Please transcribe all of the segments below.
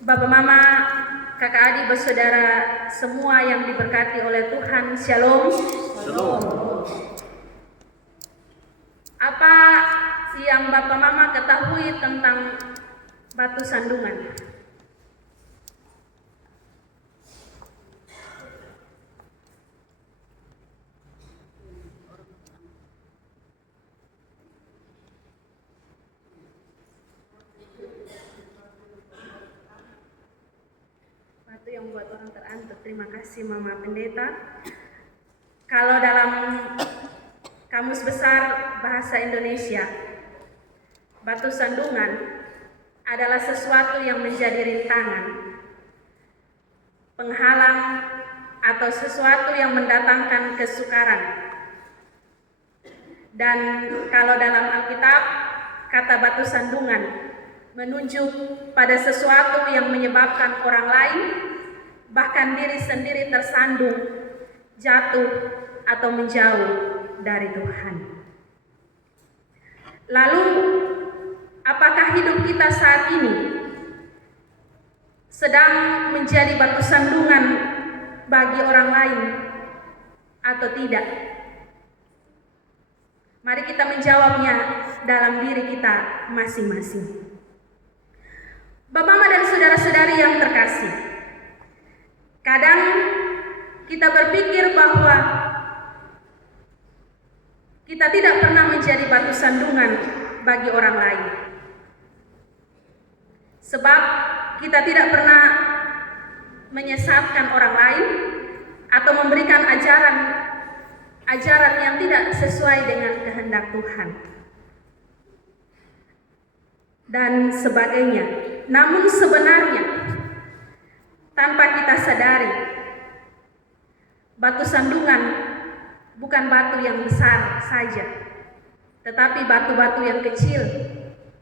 Bapak Mama, kakak adik, bersaudara semua yang diberkati oleh Tuhan, Shalom. Shalom. Apa yang Bapak Mama ketahui tentang batu sandungan? Batu yang membuat orang terantuk. Terima kasih Mama Pendeta. Kalau dalam Kamus Besar Bahasa Indonesia, batu sandungan adalah sesuatu yang menjadi rintangan, penghalang, atau sesuatu yang mendatangkan kesukaran. Dan kalau dalam Alkitab, kata batu sandungan menunjuk pada sesuatu yang menyebabkan orang lain, bahkan diri sendiri tersandung, jatuh, atau menjauh dari Tuhan. Lalu, apakah hidup kita saat ini sedang menjadi batu sandungan bagi orang lain atau tidak? Mari kita menjawabnya dalam diri kita masing-masing. Bapak, Mama, dan saudara-saudari yang terkasih, kadang kita berpikir bahwa kita tidak pernah menjadi batu sandungan bagi orang lain. Sebab kita tidak pernah menyesatkan orang lain atau memberikan ajaran yang tidak sesuai dengan kehendak Tuhan dan sebagainya. Namun sebenarnya tanpa kita sadari, batu sandungan bukan batu yang besar saja, tetapi batu-batu yang kecil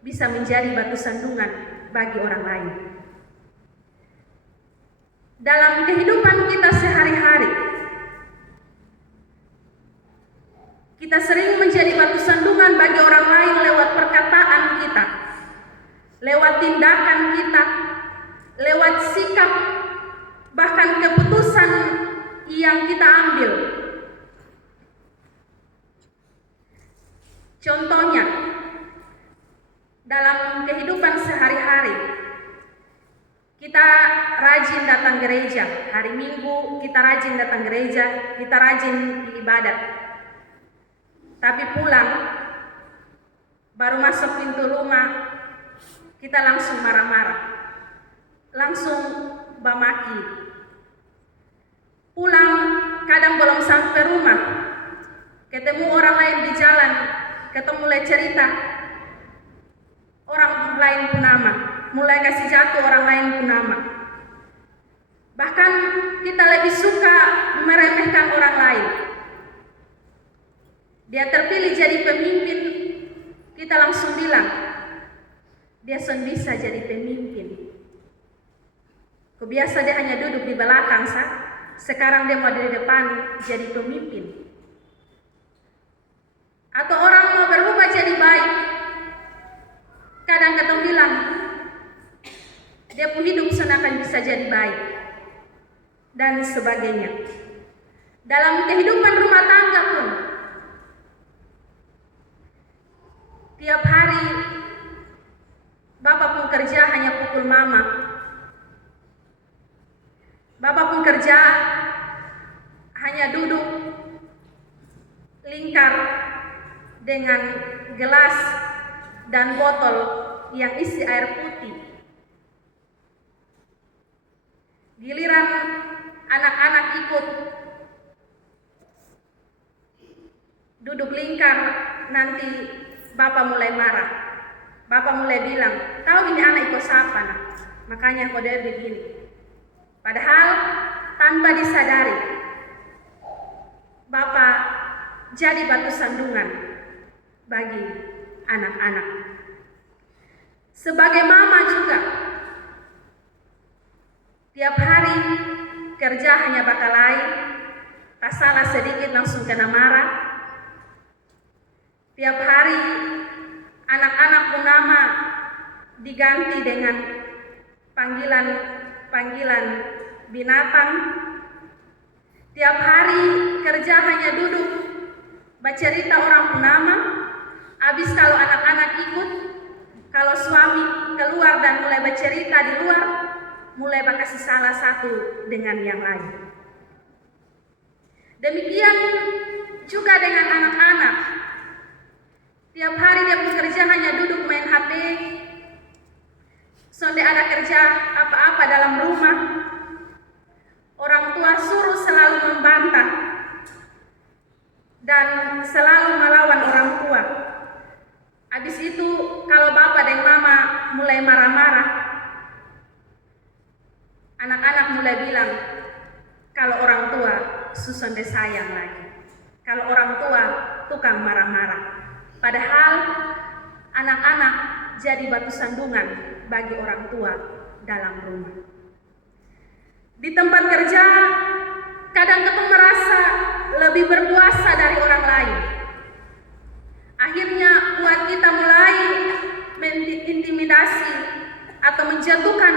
bisa menjadi batu sandungan bagi orang lain. Dalam kehidupan kita sehari-hari, kita sering menjadi batu sandungan bagi orang lain lewat perkataan kita, lewat tindakan kita, lewat sikap, bahkan keputusan yang kita ambil. Contohnya, dalam kehidupan sehari-hari, kita rajin datang gereja. Hari Minggu kita rajin datang gereja, kita rajin ibadat. Tapi pulang, baru masuk pintu rumah, kita langsung marah-marah, langsung bamaki. Pulang, kadang belum sampai rumah, ketemu orang lain di jalan, ketemu mulai cerita, orang lain punama, mulai kasih jatuh orang lain punama. Bahkan kita lebih suka meremehkan orang lain. Dia terpilih jadi pemimpin, kita langsung bilang, dia son bisa jadi pemimpin. Kebiasa dia hanya duduk di belakang, sekarang dia mau di depan jadi pemimpin. Atau orang mau berubah jadi baik, kadang ketemu bilang, dia pun hidup akan bisa jadi baik, dan sebagainya. Dalam kehidupan rumah tangga pun, tiap hari Bapak pun kerja hanya pukul mama. Bapak pun kerja hanya duduk lingkar dengan gelas dan botol yang isi air putih. Giliran anak-anak ikut duduk lingkar, nanti Bapak mulai marah. Bapak mulai bilang, kau ini anak ikut siapa nak? Makanya kau dari begini. Padahal tanpa disadari, Bapak jadi batu sandungan bagi anak-anak. Sebagai mama juga, tiap hari kerja hanya bakalai, tak salah sedikit langsung kena marah. Tiap hari anak-anak punama diganti dengan panggilan binatang. Tiap hari kerja hanya duduk bercerita orang punama. Habis kalau anak-anak ikut, kalau suami keluar dan mulai bercerita di luar, mulai berkasih salah satu dengan yang lain. Demikian juga dengan anak-anak. Tiap hari dia bekerja hanya duduk main HP. Sonde ada kerja apa-apa dalam rumah, orang tua suruh selalu membantah dan selalu melawan orang tua. Habis itu kalau bapak dan mama mulai marah-marah, anak-anak mulai bilang kalau orang tua susah sayang lagi. Kalau orang tua tukang marah-marah. Padahal anak-anak jadi batu sandungan bagi orang tua dalam rumah. Di tempat kerja kadang kita merasa lebih berkuasa dari orang lain. Akhirnya buat kita mulai mengintimidasi atau menjatuhkan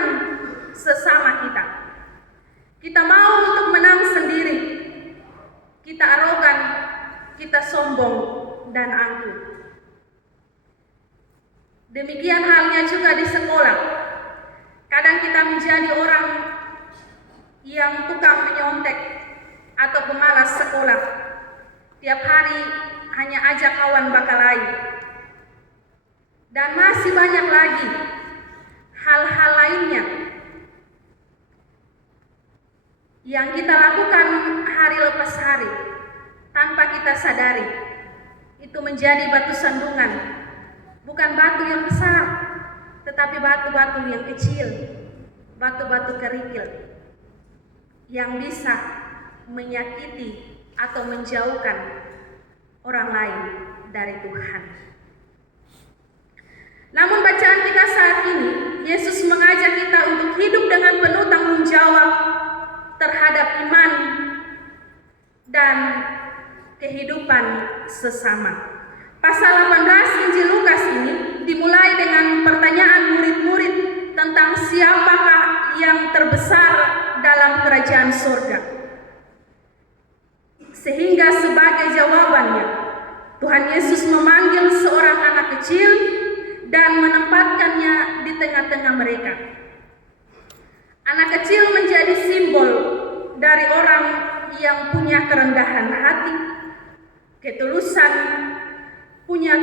sesama kita. Kita mau untuk menang sendiri. Kita arogan, kita sombong dan angkuh. Demikian halnya juga di sekolah. Kadang kita menjadi orang yang tukang menyontek atau pemalas sekolah. Tiap hari hanya ajak kawan bakal lain. Dan masih banyak lagi hal-hal lainnya yang kita lakukan hari lepas hari tanpa kita sadari. Itu menjadi batu sandungan. Bukan batu yang besar, tetapi batu-batu yang kecil, batu-batu kerikil yang bisa menyakiti atau menjauhkan orang lain dari Tuhan. Namun bacaan kita saat ini, Yesus mengajak kita untuk hidup dengan penuh tanggung jawab terhadap iman dan kehidupan sesama. Pasal 18 Injil Lukas ini dimulai dengan pertanyaan murid-murid tentang siapakah yang terbesar dalam kerajaan surga. Sehingga sebagai jawabannya, Tuhan Yesus memanggil seorang anak kecil dan menempatkannya di tengah-tengah mereka. Anak kecil menjadi simbol dari orang yang punya kerendahan hati, ketulusan, punya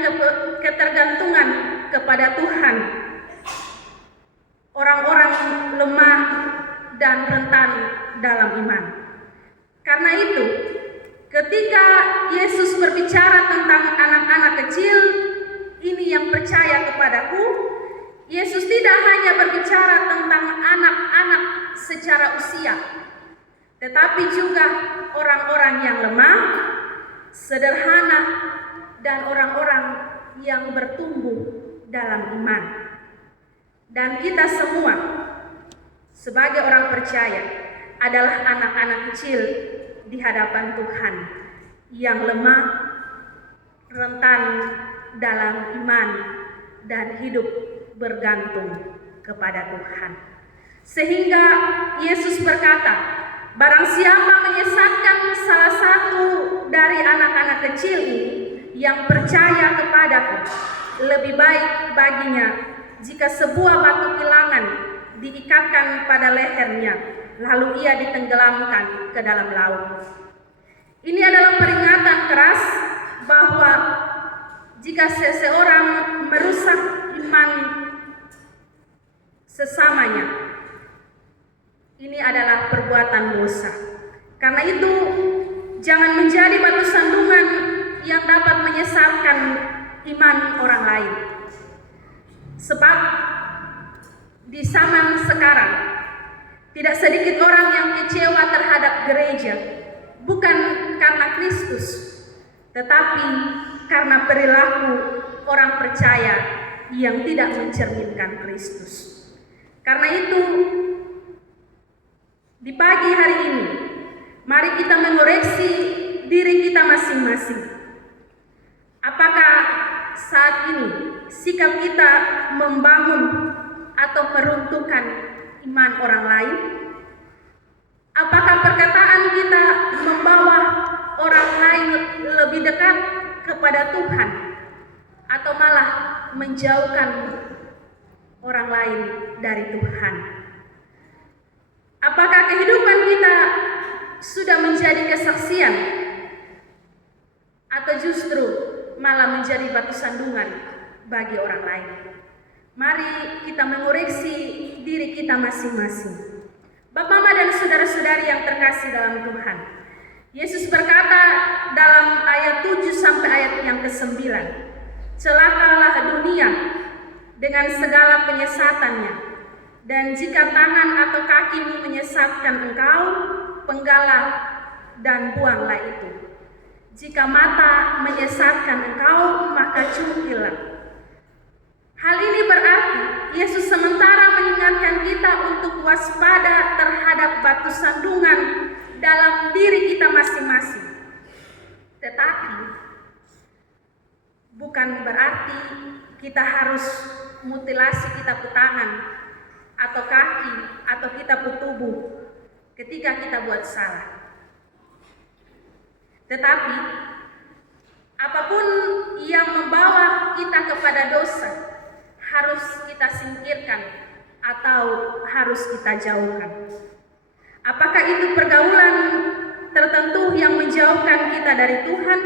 ketergantungan kepada Tuhan. Orang-orang lemah dan rentan dalam iman. Karena itu, ketika Yesus berbicara tentang anak-anak kecil, ini yang percaya kepadaku, Yesus tidak hanya berbicara tentang anak-anak secara usia, tetapi juga orang-orang yang lemah, sederhana, dan orang-orang yang bertumbuh dalam iman. Dan kita semua sebagai orang percaya adalah anak-anak kecil di hadapan Tuhan yang lemah, rentan dalam iman, dan hidup bergantung kepada Tuhan. Sehingga Yesus berkata, barang siapa menyesatkan salah satu dari anak-anak kecil ini yang percaya kepadaku, lebih baik baginya jika sebuah batu kilangan diikatkan pada lehernya, lalu ia ditenggelamkan ke dalam laut. Ini adalah peringatan keras bahwa jika seseorang merusak iman sesamanya, ini adalah perbuatan dosa. Karena itu, jangan menjadi batu sandungan yang dapat menyesatkan iman orang lain. Sebab di zaman sekarang tidak sedikit orang yang kecewa terhadap gereja, bukan karena Kristus, tetapi karena perilaku orang percaya yang tidak mencerminkan Kristus. Karena itu, di pagi hari ini, mari kita mengoreksi diri kita masing-masing. Apakah saat ini sikap kita membangun atau meruntuhkan iman orang lain? Apakah perkataan kita membawa orang lain lebih dekat kepada Tuhan atau malah menjauhkan orang lain dari Tuhan? Apakah kehidupan kita sudah menjadi kesaksian atau justru malah menjadi batu sandungan bagi orang lain? Mari kita mengoreksi diri kita masing-masing. Bapak, Mama, dan saudara-saudari yang terkasih dalam Tuhan, Yesus berkata dalam ayat 7 sampai ayat yang ke-9, celakalah dunia dengan segala penyesatannya, dan jika tangan atau kakimu menyesatkan engkau, penggalah dan buanglah itu. Jika mata menyesatkan engkau, maka cungkillah. Hal ini berarti Yesus sementara mengingatkan kita untuk waspada terhadap batu sandungan dalam diri kita masing-masing. Tetapi bukan berarti kita harus mutilasi kitab tangan atau kaki atau kitab tubuh ketika kita buat salah. Tetapi apapun yang membawa kita kepada dosa harus kita singkirkan atau harus kita jauhkan. Apakah itu pergaulan tertentu yang menjauhkan kita dari Tuhan,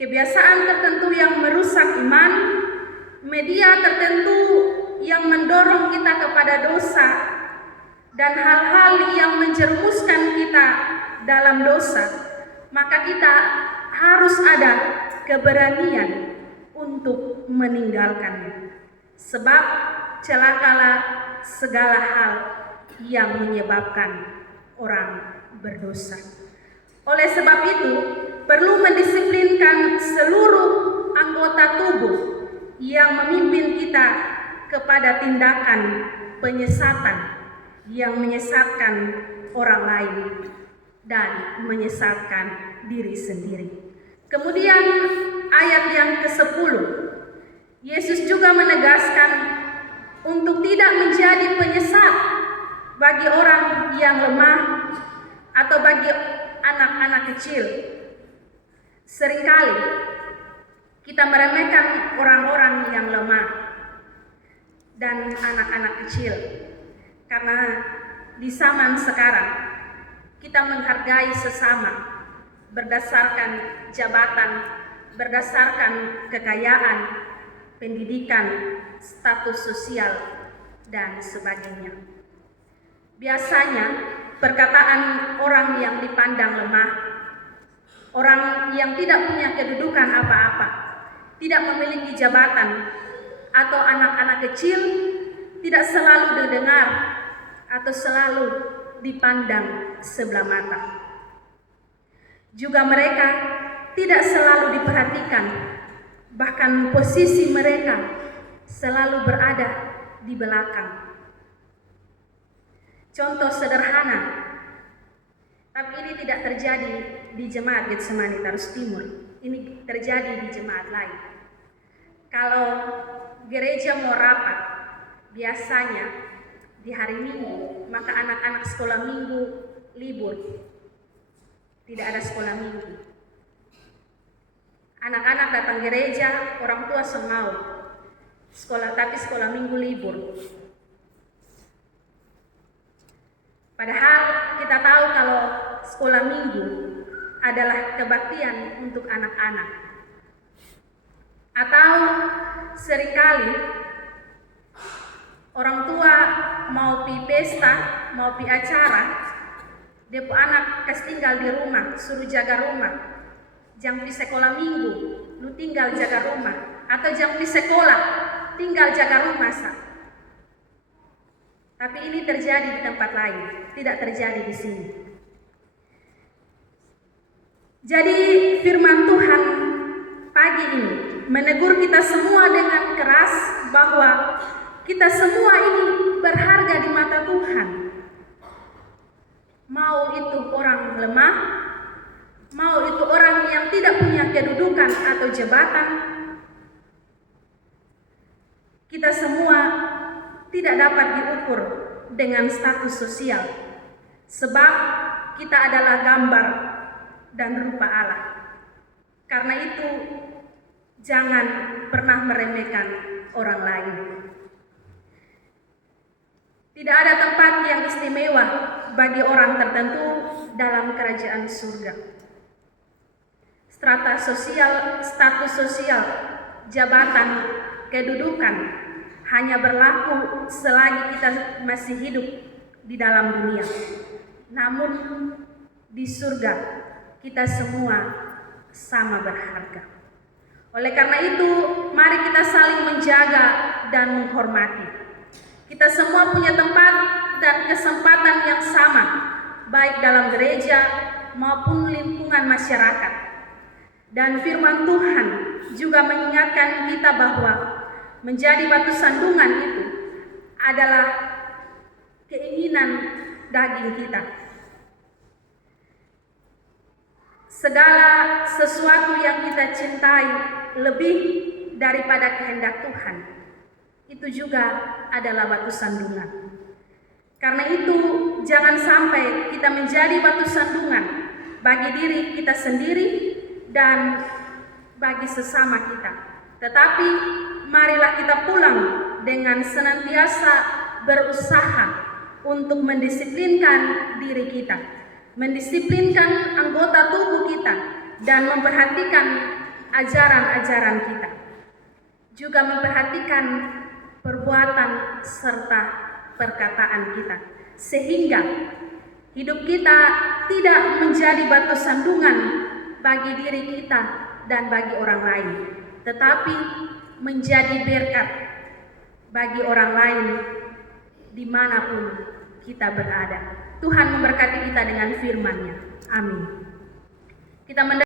kebiasaan tertentu yang merusak iman, media tertentu yang mendorong kita kepada dosa, dan hal-hal yang menjerumuskan kita dalam dosa, maka kita harus ada keberanian untuk meninggalkannya. Sebab celakalah segala hal yang menyebabkan orang berdosa. Oleh sebab itu, perlu mendisiplinkan seluruh anggota tubuh yang memimpin kita kepada tindakan penyesatan yang menyesatkan orang lain dan menyesatkan diri sendiri. Kemudian ayat yang ke-10, Yesus juga menegaskan untuk tidak menjadi penyesat bagi orang yang lemah atau bagi anak-anak kecil. Seringkali kita meremehkan orang-orang yang lemah dan anak-anak kecil, karena di zaman sekarang kita menghargai sesama berdasarkan jabatan, berdasarkan kekayaan, pendidikan, status sosial, dan sebagainya. Biasanya perkataan orang yang dipandang lemah, orang yang tidak punya kedudukan apa-apa, tidak memiliki jabatan, atau anak-anak kecil tidak selalu didengar atau selalu dipandang sebelah mata. Juga mereka tidak selalu diperhatikan, bahkan posisi mereka selalu berada di belakang. Contoh sederhana, tapi ini tidak terjadi di jemaat Getsemani Tarus Timur, ini terjadi di jemaat lain. Kalau gereja mau rapat, biasanya di hari Minggu, maka anak-anak sekolah Minggu libur, tidak ada sekolah Minggu. Anak-anak datang gereja, orang tua semau sekolah, tapi sekolah Minggu libur. Padahal kita tahu kalau sekolah Minggu adalah kebaktian untuk anak-anak. Atau seringkali orang tua mau pi pesta, mau pi acara, depo anak kas tinggal di rumah, suruh jaga rumah. Jangan di sekolah Minggu, lu tinggal jaga rumah, atau jangan di sekolah, tinggal jaga rumah sah. Tapi ini terjadi di tempat lain, tidak terjadi di sini. Jadi firman Tuhan pagi ini menegur kita semua dengan keras bahwa kita semua ini berharga di mata Tuhan. Mau itu orang lemah, mau itu orang yang tidak punya kedudukan atau jabatan, kita semua tidak dapat diukur dengan status sosial, sebab kita adalah gambar dan rupa Allah. Karena itu, jangan pernah meremehkan orang lain. Tidak ada tempat yang istimewa bagi orang tertentu dalam kerajaan surga. Strata sosial, status sosial, jabatan, kedudukan hanya berlaku selagi kita masih hidup di dalam dunia. Namun di surga kita semua sama berharga. Oleh karena itu, mari kita saling menjaga dan menghormati. Kita semua punya tempat dan kesempatan yang sama, baik dalam gereja maupun lingkungan masyarakat. Dan firman Tuhan juga mengingatkan kita bahwa menjadi batu sandungan itu adalah keinginan daging kita. Segala sesuatu yang kita cintai lebih daripada kehendak Tuhan, itu juga adalah batu sandungan. Karena itu, jangan sampai kita menjadi batu sandungan bagi diri kita sendiri dan bagi sesama kita. Tetapi marilah kita pulang dengan senantiasa berusaha untuk mendisiplinkan diri kita, mendisiplinkan anggota tubuh kita, dan memperhatikan ajaran-ajaran kita. Juga memperhatikan perbuatan serta perkataan kita, sehingga hidup kita tidak menjadi batu sandungan bagi diri kita dan bagi orang lain, tetapi menjadi berkat bagi orang lain dimanapun kita berada. Tuhan memberkati kita dengan firman-Nya. Amin. Kita